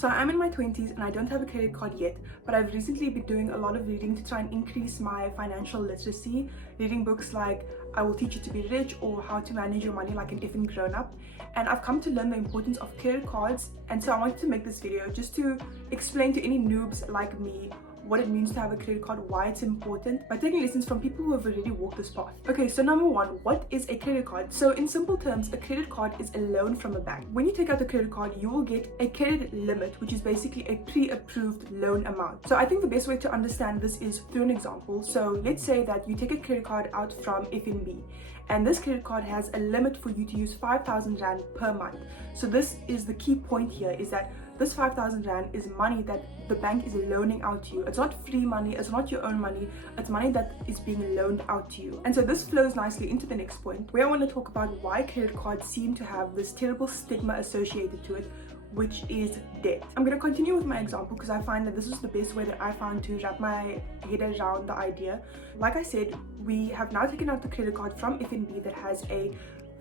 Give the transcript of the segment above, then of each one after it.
So I'm in my 20s and I don't have a credit card yet, but I've recently been doing a lot of reading to try and increase my financial literacy, reading books like I Will Teach You to Be Rich or How to Manage Your Money Like an Effing Grown Up. And I've come to learn the importance of credit cards, and so I wanted to make this video just to explain to any noobs like me what it means to have a credit card, why it's important, by taking lessons from people who have already walked this path. Okay, so number one, what is a credit card? So in simple terms, a credit card is a loan from a bank. When you take out a credit card, you will get a credit limit, which is basically a pre-approved loan amount. So I think the best way to understand this is through an example. So let's say that you take a credit card out from FNB, and this credit card has a limit for you to use 5,000 Rand per month. So this is the key point here, is that this 5,000 Rand is money that the bank is loaning out to you. It's not free money, it's not your own money, it's money that is being loaned out to you. And so this flows nicely into the next point, where I want to talk about why credit cards seem to have this terrible stigma associated to it, which is debt. I'm going to continue with my example because I find that this is the best way that I found to wrap my head around the idea. Like I said, we have now taken out the credit card from FNB that has a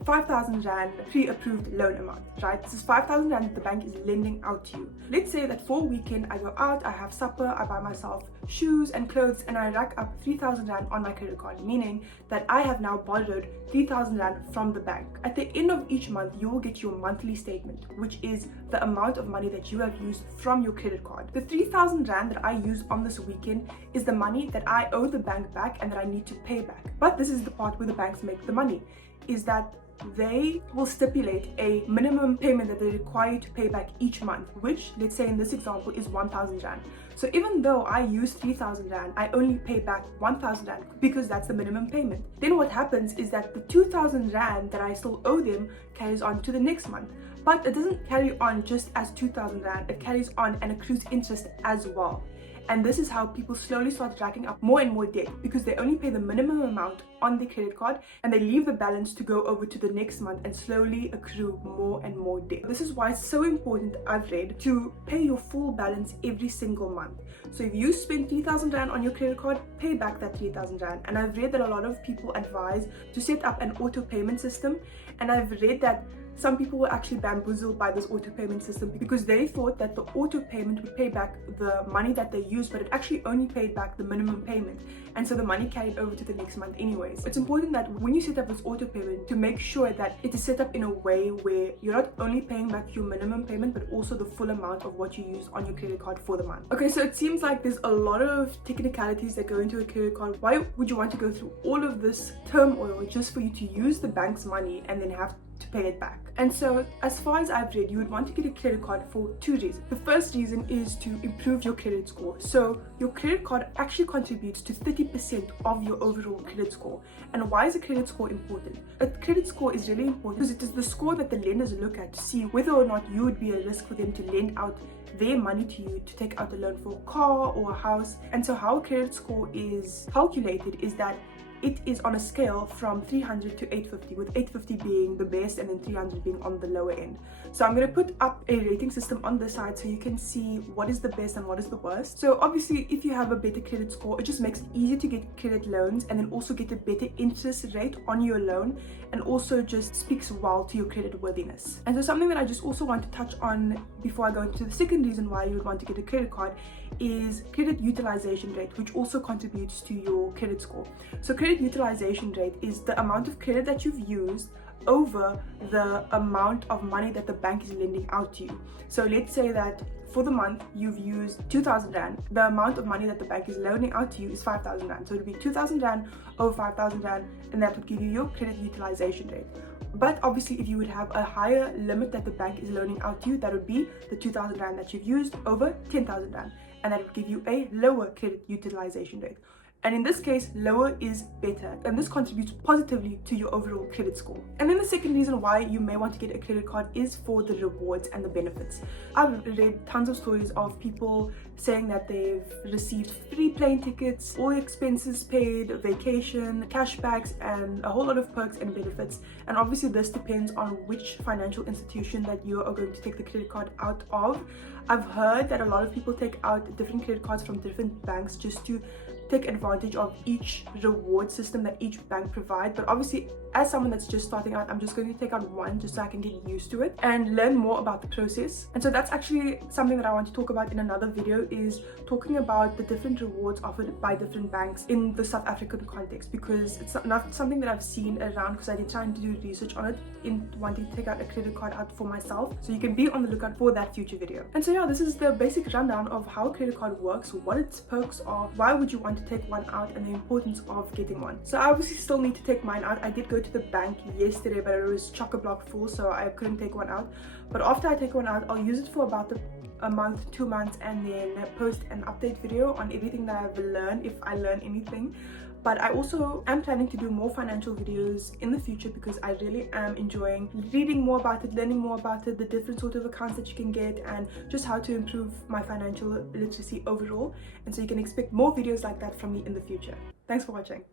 5,000 Rand pre-approved loan amount, right? This is 5,000 Rand that the bank is lending out to you. Let's say that for a weekend I go out, I have supper, I buy myself shoes and clothes, and I rack up 3,000 Rand on my credit card, meaning that I have now borrowed 3,000 Rand from the bank. At the end of each month, you will get your monthly statement, which is the amount of money that you have used from your credit card. The 3,000 Rand that I use on this weekend is the money that I owe the bank back and that I need to pay back. But this is the part where the banks make the money, is that they will stipulate a minimum payment that they require you to pay back each month, which, let's say in this example, is 1,000 Rand. So even though I use 3,000 Rand, I only pay back 1,000 Rand because that's the minimum payment. Then what happens is that the 2,000 Rand that I still owe them carries on to the next month. But it doesn't carry on just as 2,000 Rand, it carries on and accrues interest as well. And this is how people slowly start racking up more and more debt, because they only pay the minimum amount on the credit card and they leave the balance to go over to the next month and slowly accrue more and more debt. This is why it's so important, I've read, to pay your full balance every single month. So if you spend 3,000 Rand on your credit card, pay back that 3,000 Rand. And I've read that a lot of people advise to set up an auto payment system, and I've read that some people were actually bamboozled by this auto payment system because they thought that the auto payment would pay back the money that they used, but it actually only paid back the minimum payment, and so the money carried over to the next month anyways. It's important that when you set up this auto payment, to make sure that it is set up in a way where you're not only paying back your minimum payment but also the full amount of what you use on your credit card for the month. Okay, so it seems like there's a lot of technicalities that go into a credit card. Why would you want to go through all of this turmoil just for you to use the bank's money and then have to pay it back? And so as far as I've read, you would want to get a credit card for two reasons. The first reason is to improve your credit score. So your credit card actually contributes to 30% of your overall credit score. And why is a credit score important? A credit score is really important because it is the score that the lenders look at to see whether or not you would be a risk for them to lend out their money to you to take out a loan for a car or a house. And so how a credit score is calculated is that it is on a scale from 300 to 850, with 850 being the best and then 300 being on the lower end. So I'm going to put up a rating system on the side so you can see what is the best and what is the worst. So obviously if you have a better credit score, it just makes it easier to get credit loans and then also get a better interest rate on your loan, and also just speaks well to your credit worthiness. And so something that I just also want to touch on before I go into the second reason why you would want to get a credit card is credit utilization rate, which also contributes to your credit score. So credit utilization rate is the amount of credit that you've used over the amount of money that the bank is lending out to you. So let's say that for the month you've used 2,000 Rand, the amount of money that the bank is loaning out to you is 5,000 Rand. So it would be 2,000 Rand over 5,000 Rand, and that would give you your credit utilization rate. But obviously if you would have a higher limit that the bank is loaning out to you, that would be the 2,000 Rand that you've used over 10,000 Rand, and that would give you a lower credit utilization rate. And in this case, lower is better, and this contributes positively to your overall credit score. And then the second reason why you may want to get a credit card is for the rewards and the benefits. I've read tons of stories of people saying that they've received free plane tickets, all expenses paid, vacation, cashbacks, and a whole lot of perks and benefits. And obviously this depends on which financial institution that you are going to take the credit card out of. I've heard that a lot of people take out different credit cards from different banks just to take advantage of each reward system that each bank provides, but obviously as someone that's just starting out, I'm just going to take out one just so I can get used to it and learn more about the process. And so that's actually something that I want to talk about in another video, is talking about the different rewards offered by different banks in the South African context, because it's not something that I've seen around, because I did try to do research on it in wanting to take out a credit card out for myself. So you can be on the lookout for that future video. And so yeah, this is the basic rundown of how a credit card works, what its perks are, why would you want to take one out, and the importance of getting one. So I obviously still need to take mine out. I did go to the bank yesterday, but it was chock-a-block full, so I couldn't take one out. But after I take one out, I'll use it for about a month, 2 months, and then post an update video on everything that I've learned, if I learn anything. But I also am planning to do more financial videos in the future, because I really am enjoying reading more about it, learning more about it, the different sort of accounts that you can get, and just how to improve my financial literacy overall. And so you can expect more videos like that from me in the future. Thanks for watching.